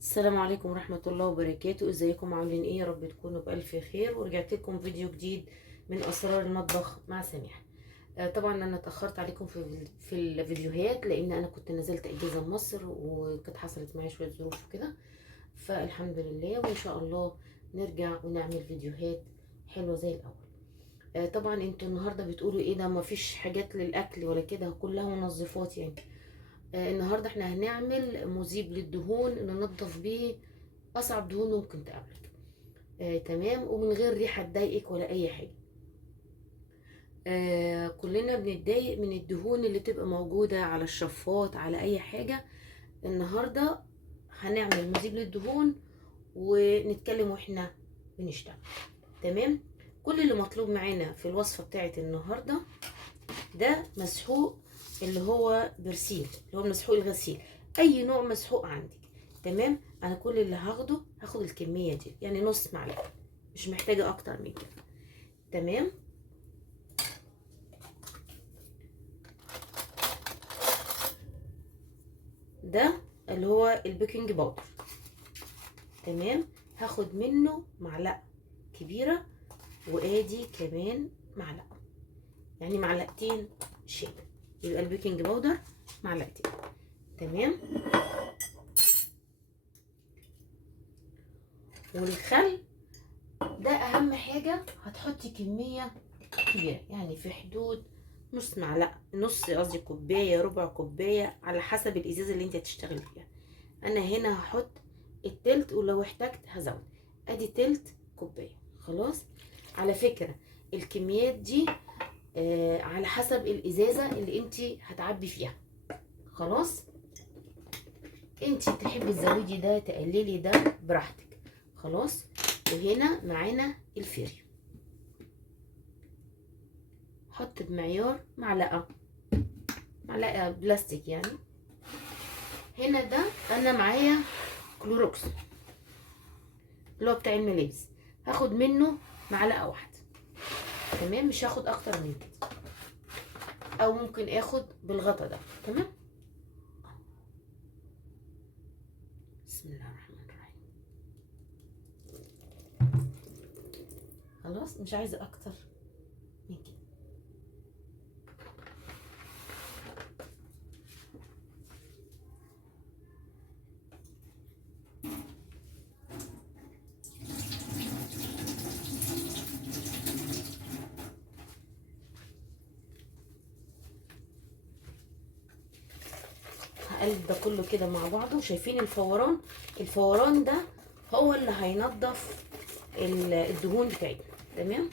السلام عليكم ورحمة الله وبركاته. ازيكم عاملين ايه؟ يا رب تكونوا بألف خير. ورجعت لكم فيديو جديد من اسرار المطبخ مع سميح. طبعا انا اتأخرت عليكم في الفيديوهات لان انا كنت نزلت اجازة مصر وكانت حصلت معايا شوية ظروف وكده، فالحمد لله وان شاء الله نرجع ونعمل فيديوهات حلوة زي الاول. طبعا انتوا النهاردة بتقولوا ايه ده، مفيش حاجات للاكل ولا كده، كلها منظفات يعني. النهارده احنا هنعمل مذيب للدهون ننظف بيه اصعب دهون ممكن تقابلك. تمام، ومن غير ريحه تضايقك ولا اي حاجه. كلنا بنتضايق من الدهون اللي تبقى موجوده على الشفاط على اي حاجه. النهارده هنعمل مذيب للدهون ونتكلم واحنا بنشتغل. تمام، كل اللي مطلوب معانا في الوصفه بتاعت النهارده ده مسحوق، اللي هو برسيل، اللي هو مسحوق الغسيل، اي نوع مسحوق عندك. تمام، انا كل اللي هاخد الكميه دي، يعني نص معلقه، مش محتاجه اكتر من كده. تمام، ده اللي هو البيكنج باودر. تمام، هاخد منه معلقه كبيره، وادي كمان معلقه، يعني معلقتين شاي، يبقى البيكنج باودر معلقتين. تمام، والخل ده اهم حاجه، هتحطي كميه كبيره، يعني في حدود نص معلقه، نص قصدي كوبايه، ربع كوبايه، على حسب الازازه اللي انت هتشتغلي فيها. انا هنا هحط التلت، ولو احتجت هزود. ادي تلت كوبايه خلاص. على فكره الكميات دي على حسب الازازه اللي انت هتعبي فيها. خلاص، انت تحبي تزودي ده تقللي ده براحتك. خلاص، وهنا معانا الفري، حط بمعيار معلقه بلاستيك يعني. هنا ده انا معايا كلوروكس اللي هو بتاع الملابس، هاخد منه معلقه واحده. تمام، مش هاخد اكتر من كده، او ممكن اخد بالغطا ده. تمام، بسم الله الرحمن الرحيم. خلاص، مش عايزه اكتر من كده. هقلب ده كله كده مع بعضه. شايفين الفوران؟ الفوران ده هو اللي هينضف الدهون بتاعتنا. تمام،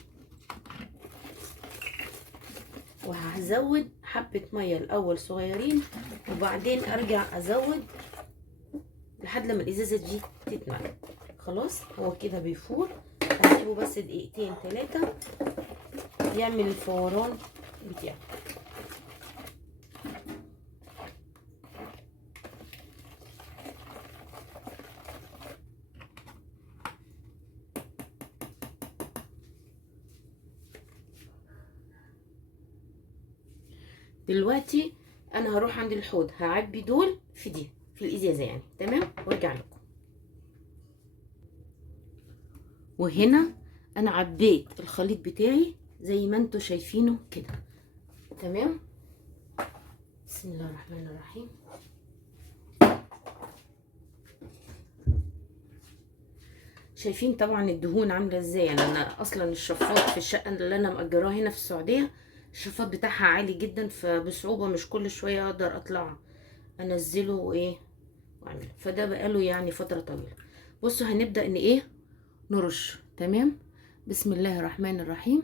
وهزود حبة مية الأول صغيرين، وبعدين أرجع أزود لحد لما الإزازة دي تتملى. خلاص، هو كده بيفور، هسيبه بس دقيقتين 3 يعمل الفوران بتاعه. دلوقتي انا هروح عند الحوض، هعبي دول في دي، في الازازه يعني. تمام، وارجع لكم. وهنا انا عبيت الخليط بتاعي زي ما انتوا شايفينه كده. تمام، بسم الله الرحمن الرحيم. شايفين طبعا الدهون عامله ازاي. يعني انا اصلا الشفاط في الشقه اللي انا مأجراها هنا في السعوديه الشفاط بتاعها عالي جدا، فبصعوبه مش كل شويه اقدر اطلع انزله وايه واعمله، فده بقاله يعني فتره طويله. بصوا هنبدا ان ايه نرش. تمام. بسم الله الرحمن الرحيم.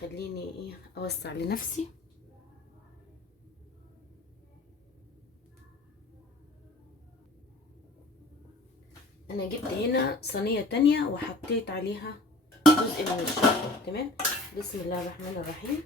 خليني ايه اوسع لنفسي. انا جبت هنا صينيه تانية وحطيت عليها جزء من الشفاط. تمام. بسم الله الرحمن الرحيم.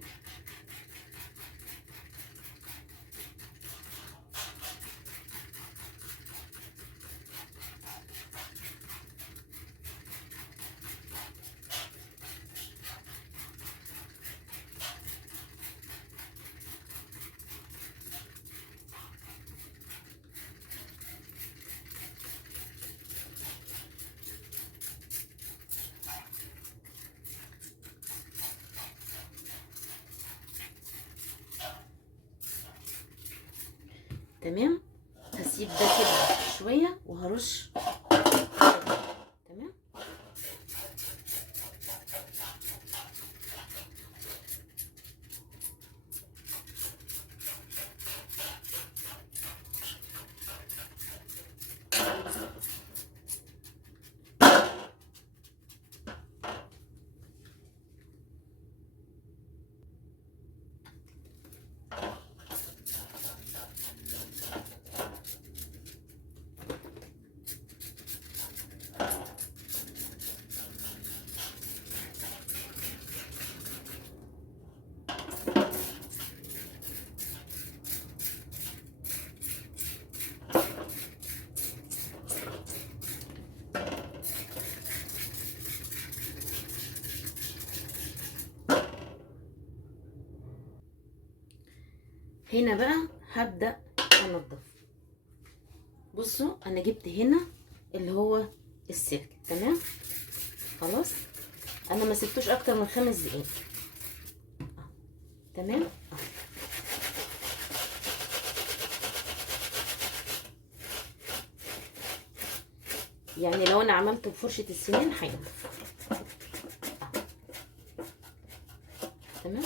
تمام. هسيب ده كده شويه وهرش. تمام. هنا بقى هبدأ انضف. بصوا انا جبت هنا اللي هو السلك. تمام. خلاص انا ما سبتوش اكتر من 5 دقايق. تمام. يعني لو انا عملته بفرشة السنان هينضف. تمام.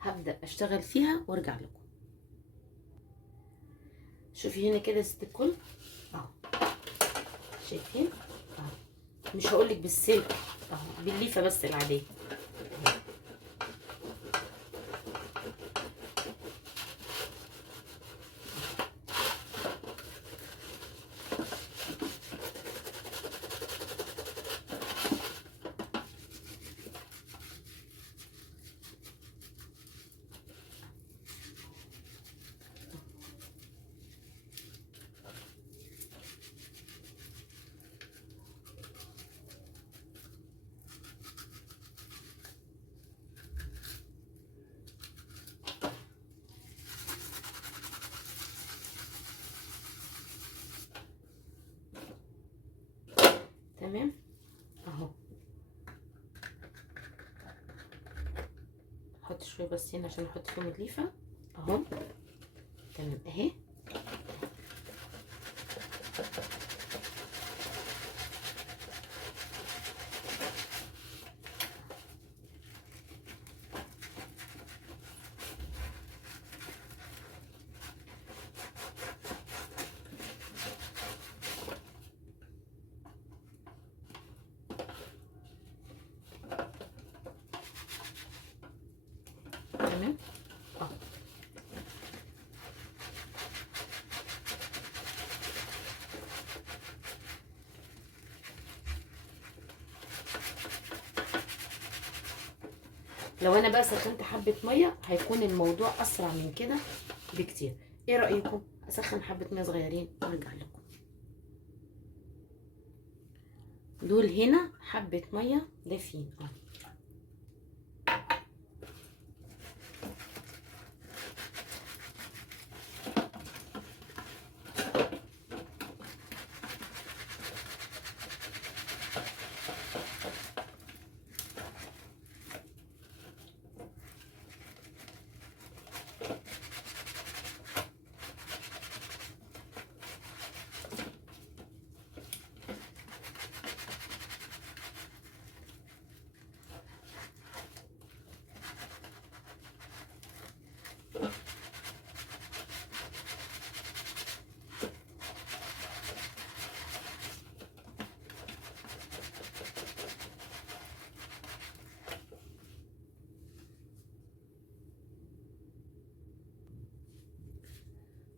هبدأ اشتغل فيها وارجع لكم. شوفي هنا كده يا ست الكل اهو. شايفين اهو. مش هقولك بالسلك اهو، بالليفه بس العاديه. تمام اهو. احط شويه بس هنا عشان احط فيهم الليفه اهو. تمام اهي. تمام اهو. لو انا بقى سخنت حبه ميه هيكون الموضوع اسرع من كده بكتير. ايه رايكم اسخن حبه ميه صغيرين وارجع لكم؟ دول هنا حبه ميه دافين اهو.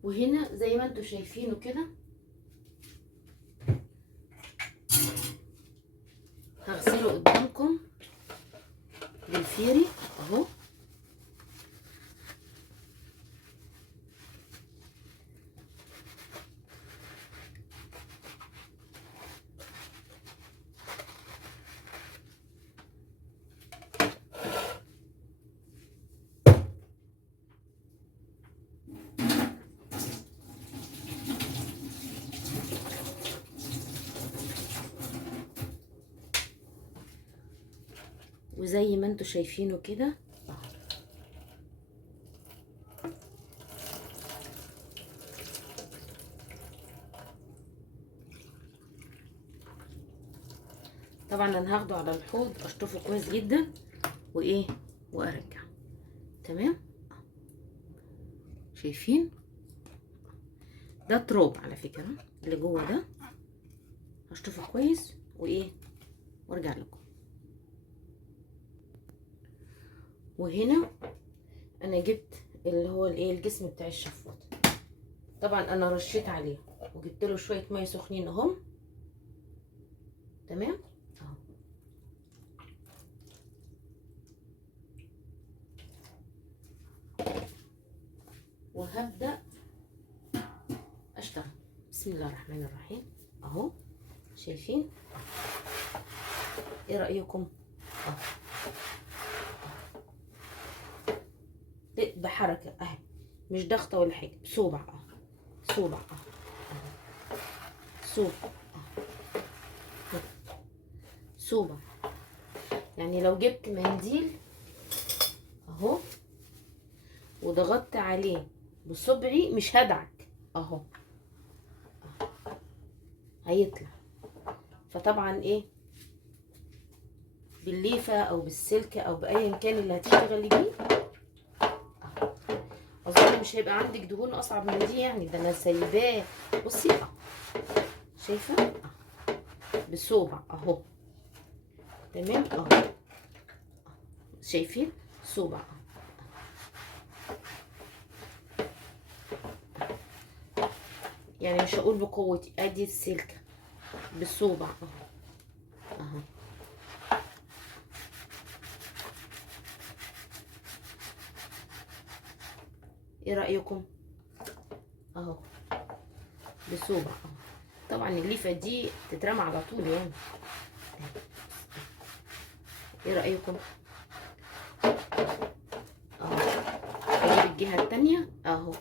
وهنا زي ما انتوا شايفينه كده هغسله قدامكم بالفيري اهو. وزي ما انتوا شايفينه كده طبعا انا هاخده على الحوض اشطفه كويس جدا وايه وارجع. تمام. شايفين ده تراب على فكره اللي جوه ده، هشطفه كويس وايه وارجع لكم. وهنا انا جبت اللي هو الايه الجسم بتاع الشفاط، طبعا انا رشيت عليه وجبت له شويه ميه سخنين اهم. تمام اهو. وهبدا اشتغل. بسم الله الرحمن الرحيم اهو. شايفين ايه رايكم؟ اهو بحركه اهي، مش ضغطه ولا حاجه، بصوبع اهو، صوبع اهو، صوبع اهو، صوبع. يعني لو جبت منديل اهو وضغطت عليه بصبعي مش هدعك اهو، هيطلع. فطبعا ايه بالليفه او بالسلكه او بايا كان اللي هتشتغلي بيه، اظن مش هيبقى عندك دهون اصعب من دي يعني، ده انا سايباه. بصي اهو، شايفه اهو بالصوبع اهو. تمام اهو، شايفين صوبع اهو. يعني مش هقول بقوتي، ادي السلكه بالصوبع اهو اهو. ايه رايكم؟ اهو بالصوبع اهو. طبعا الليفه دي تترمى على طول يعني. ايه رايكم؟ اهو اجيب الجهه التانيه اهو.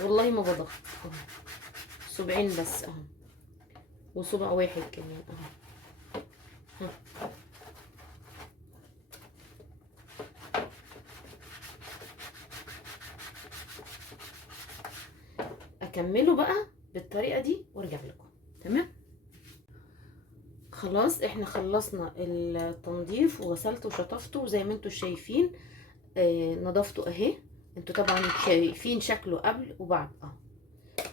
والله ما بضغط اهو، صبعين بس اهو وصبع واحد كمان اهو. اكمله بقى بالطريقه دي وارجع لكم. تمام. خلاص احنا خلصنا التنظيف وغسلته وشطفته وزي ما انتوا شايفين نضفته اهي. انتوا طبعا شايفين شكله قبل وبعد اهو.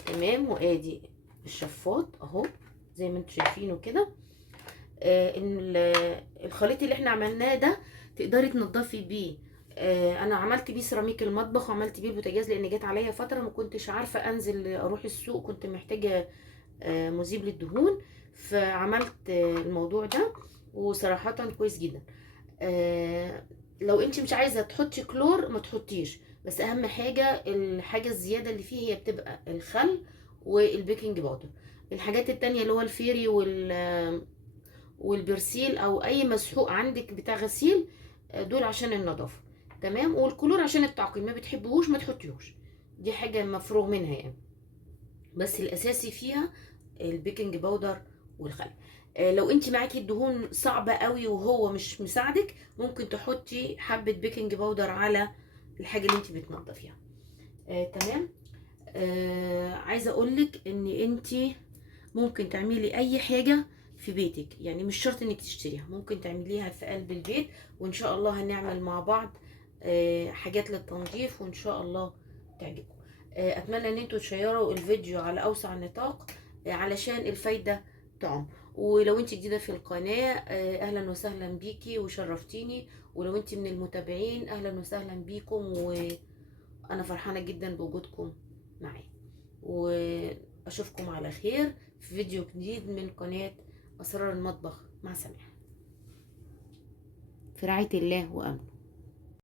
تمام. وادي الشفاط اهو زي ما انتوا شايفينه كده. الخليط اللي احنا عملناه ده تقدري تنضفي بيه. انا عملت بيه سيراميك المطبخ وعملت بيه البوتاجاز، لان جت عليا فتره ما كنتش عارفه انزل اروح السوق، كنت محتاجه مذيب للدهون، فعملت الموضوع ده وصراحه كويس جدا. لو انت مش عايزه تحطي كلور ما تحطيش، بس اهم حاجه الحاجه الزياده اللي فيه هي بتبقى الخل والبيكنج باودر. الحاجات التانية اللي هو الفيري والبرسيل او اي مسحوق عندك بتاع غسيل دول عشان النظافه. تمام. والكلور عشان التعقيم، ما بتحبوش ما تحطيهوش، دي حاجه مفروغ منها يعني. بس الاساسي فيها البيكنج باودر والخل. لو انت معاكي الدهون صعبه قوي وهو مش مساعدك، ممكن تحطي حبه بيكنج باودر على الحاجه اللي انت بتنضفيها. تمام. عايزه اقولك ان انت ممكن تعملي اي حاجه في بيتك، يعني مش شرط انك تشتريها، ممكن تعمليها في قلب البيت. وان شاء الله هنعمل مع بعض حاجات للتنظيف وان شاء الله تعجبكم. اتمنى ان انتوا تشيروا الفيديو على اوسع نطاق علشان الفايده تعم. ولو انت جديدة في القناة اهلا وسهلا بيكي وشرفتيني، ولو انت من المتابعين اهلا وسهلا بيكم، وانا فرحانة جدا بوجودكم معي، واشوفكم على خير في فيديو جديد من قناة اسرار المطبخ مع سماح، في رعاية الله وامنه.